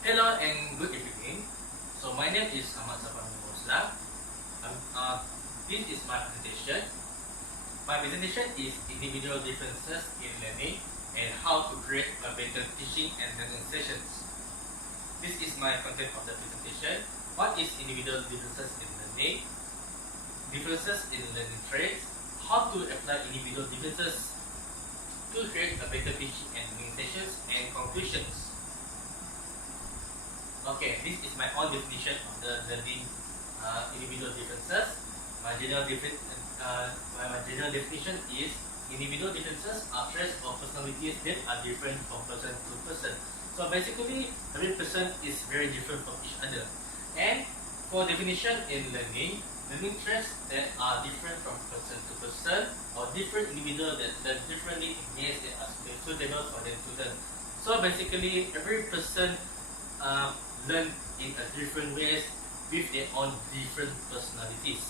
Hello and good evening. So my name is Ahmad Safar Musla. This is my presentation. My presentation is individual differences in learning and how to create a better teaching and learning sessions. This is my content of the presentation. What is individual differences in learning? Differences in learning traits. How to apply individual differences to create a better teaching and learning sessions and conclusions. Okay, this is my own definition of the learning individual differences. My general definition is individual differences are traits of personalities that are different from person to person. So basically, every person is very different from each other. And for definition in learning traits that are different from person to person or different individuals that learn differently in ways that are suitable for them to learn. So basically, every person learn in a different ways with their own different personalities.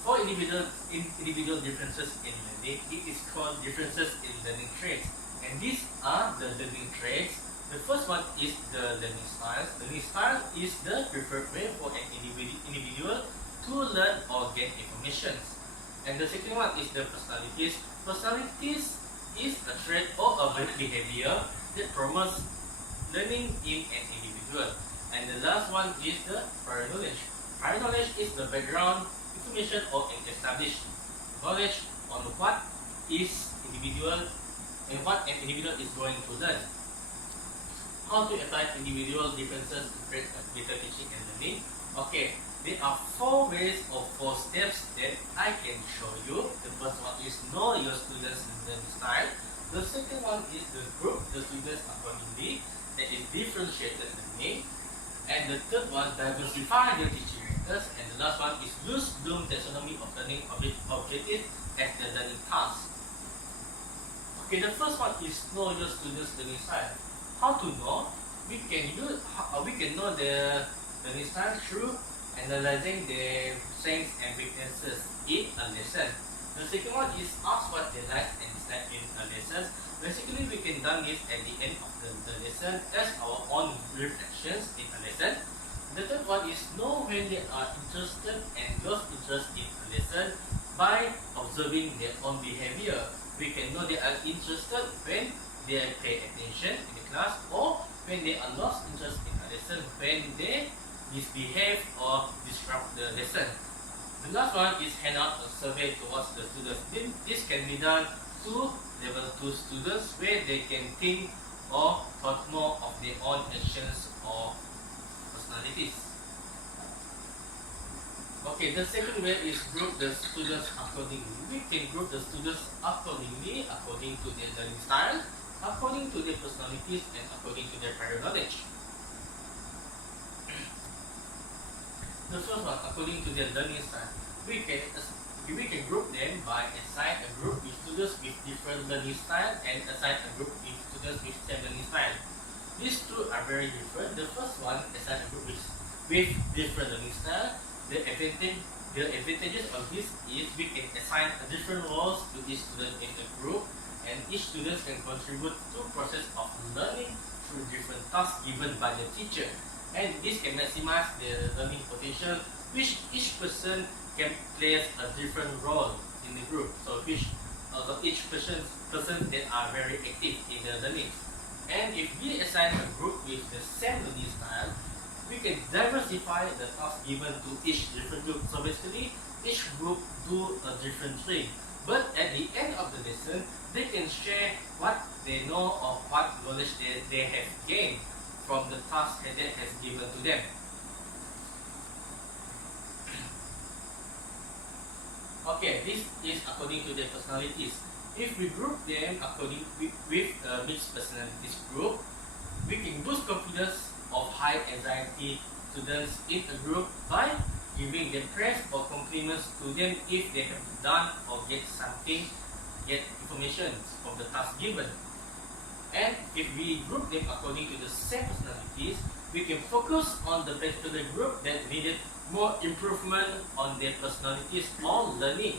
For individual differences in learning, it is called differences in learning traits. And these are the learning traits. The first one is the learning style. Learning style is the preferred way for an individual to learn or gain information. And the second one is the personalities. Personalities is a trait or a behavior that promotes learning in an individual. And the last one is the prior knowledge. Prior knowledge is the background information or an established knowledge on what is individual and what an individual is going to learn. How to apply individual differences to create a better teaching and learning? Okay, there are 4 ways or 4 steps that I can show you. The first one is know your students' learning style. The second one is the group the students accordingly, that is differentiated learning. And the third one, diversify the teaching methods. And the last one is use Bloom taxonomy of learning objective as the learning task. Okay, the first one is know your students' learning style. How to know? We can know the learning style through analyzing their strengths and weaknesses in a lesson. The second one is ask what they like and dislike in a lesson. Basically, we can done this at the end of the lesson as our own reflections in a lesson. The third one is know when they are interested and lost interest in a lesson by observing their own behavior. We can know they are interested when they pay attention in the class, or when they are lost interest in a lesson when they misbehave or disrupt the lesson. The last one is hand out a survey towards the students. This can be done to level 2 students where they can think or thought more of their own actions or personalities. Okay, the second way is group the students accordingly. We can group the students accordingly according to their learning style, according to their personalities, and according to their prior knowledge. The first one, according to their learning style, we can group them by assign a group with students with different learning style and assign a group with students with same learning style. These two are very different. The first one, assign a group with different learning style. The advantages of this is we can assign different roles to each student in a group, and each student can contribute to process of learning through different tasks given by the teacher. And this can maximize the learning potential, which each person can play a different role in the group. So each person that are very active in the learning. And if we assign a group with the same learning style, we can diversify the tasks given to each different group. So basically, each group do a different thing. But at the end of the lesson, they can share what they know or what knowledge they have gained from the task that has given to them. Okay, this is according to their personalities. If we group them according with a mixed personalities group, we can boost confidence of high anxiety students in a group by giving them praise or compliments to them if they have done or get information from the task given. And if we group them according to the same personalities, we can focus on the particular group that needed more improvement on their personalities or learning.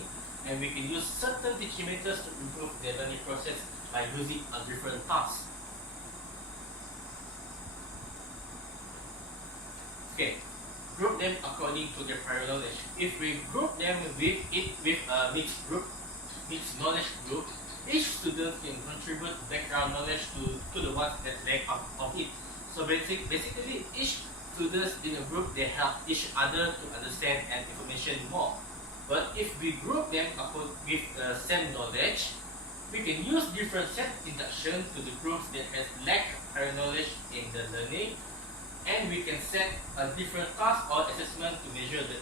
And we can use certain teaching methods to improve their learning process by using a different task. Okay, group them according to their prior knowledge. If we group them with a mixed group, mixed knowledge group, each student can contribute background knowledge to the ones that lack of it. So basically, each students in a group, they help each other to understand and information more. But if we group them with same knowledge, we can use different set induction to the groups that has lack prior knowledge in the learning, and we can set a different task or assessment to measure the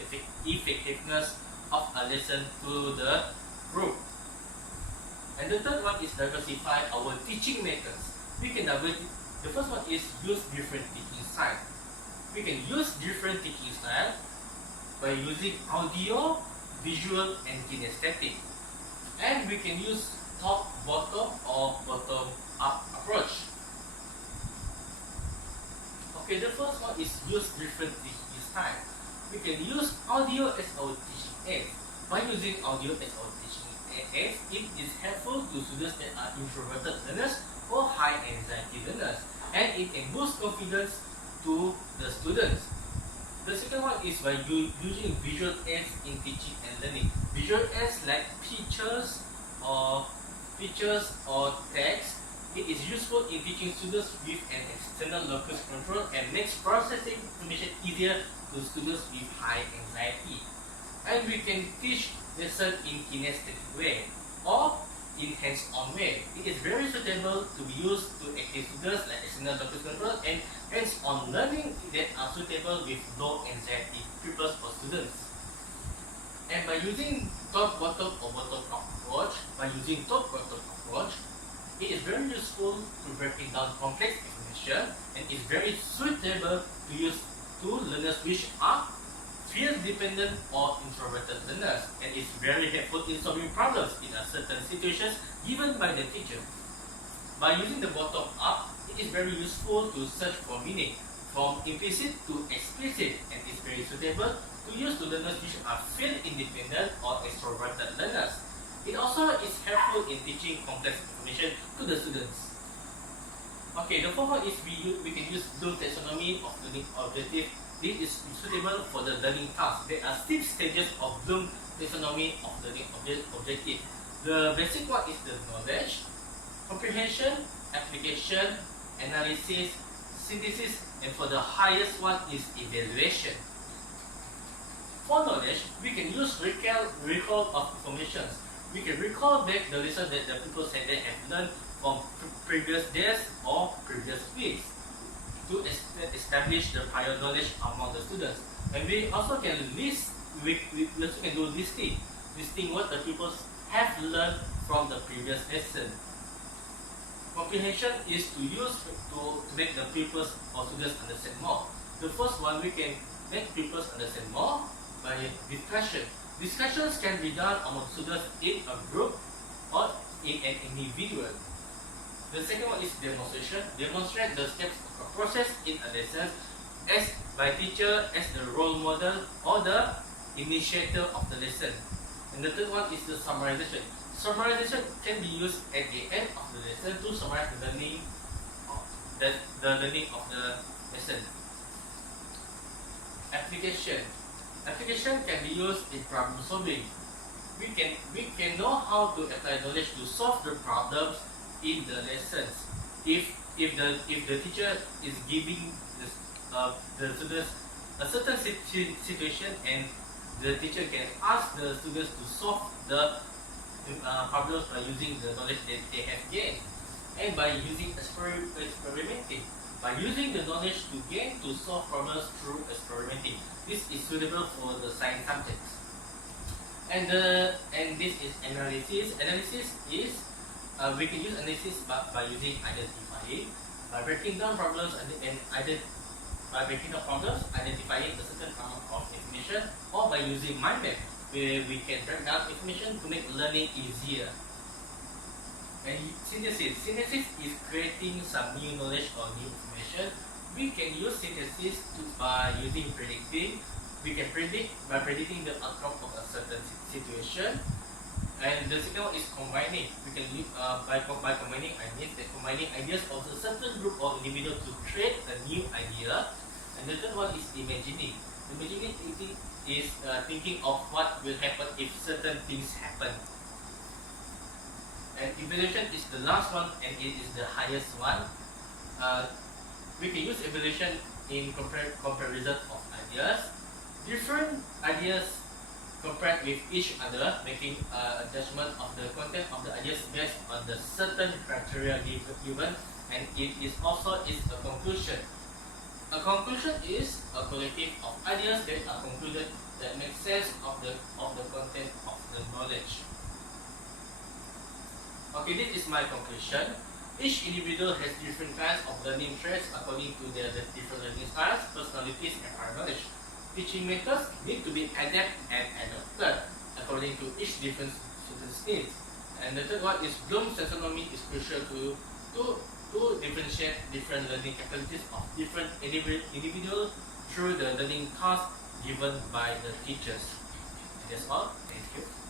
effectiveness of a lesson to the group. And the third one is diversify our teaching methods. The first one is use different teaching style. We can use different teaching style by using audio, visual, and kinesthetic. And we can use top-bottom or bottom-up approach. Okay, the first one is use different teaching style. We can use audio as our teaching aid. By using audio as our teaching aid, it is helpful to students that are introverted learners or high anxiety learners, and it can boost confidence to the students. The second one is by using visual aids in teaching and learning. Visual aids like pictures or text. It is useful in teaching students with an external locus control and makes processing information easier to students with high anxiety. And we can teach lesson in kinesthetic way or in hands-on way. It is very suitable to be used to active students like external locus control and hands-on learning that are suitable with low anxiety pupils or students. And by using top-bottom or bottom-up approach, it is very useful to breaking down complex information and is very suitable to use to learners which are field-dependent or introverted learners, and is very helpful in solving problems in a certain situations given by the teacher. By using the bottom-up, it is very useful to search for meaning from implicit to explicit, and is very suitable to use to learners which are field-independent or extroverted learners. It also is helpful in teaching complex information to the students. Okay, the fourth one is we can use Bloom taxonomy of learning objective. This is suitable for the learning task. There are 6 stages of Bloom taxonomy of learning objective. The basic one is the knowledge, comprehension, application, analysis, synthesis, and for the highest one is evaluation. For knowledge, we can use recall of information. We can recall back the lesson that the people said they have learned from previous days or previous weeks to establish the prior knowledge among the students. And we also can list, we also can do listing what the people have learned from the previous lesson. Comprehension is to use to make the pupils or students understand more. The first one, we can make pupils understand more by discussion. Discussions can be done among students in a group or in an individual. The second one is demonstration. Demonstrate the steps of a process in a lesson as by teacher as the role model or the initiator of the lesson. And the third one is the summarization. Summarization can be used at the end of the lesson to summarize the learning of the learning of the lesson. Application. Application can be used in problem solving. We can know how to apply knowledge to solve the problems in the lessons. If the teacher is giving the students a certain situation, and the teacher can ask the students to solve the problems by using the knowledge that they have gained, and by using experimenting. By using the knowledge to gain to solve problems through experimenting. This is suitable for the science subjects. And this is analysis. Analysis is we can use analysis by using identifying, by breaking down problems identifying a certain amount of information, or by using mind map, where we can break down information to make learning easier. And synthesis. Synthesis is creating some new knowledge or new information. We can use synthesis by using predicting. We can predict by predicting the outcome of a certain situation. And the second one is combining. We can use by combining ideas of a certain group or individual to create a new idea. And the third one is imagining. Imagining thinking is thinking of what will happen if certain things happen. And evaluation is the last one, and it is the highest one. We can use evaluation in comparison of ideas. Different ideas compared with each other, making a judgment of the content of the ideas based on the certain criteria given, and it is also is a conclusion. A conclusion is a collective of ideas that are concluded that make sense of the content of the knowledge. Okay, this is my conclusion. Each individual has different kinds of learning traits according to their different learning styles, personalities, and prior knowledge. Teaching methods need to be adapted and adopted according to each different student's needs. And the third one is Bloom's taxonomy is crucial to differentiate different learning capabilities of different individuals through the learning tasks given by the teachers. And that's all. Thank you.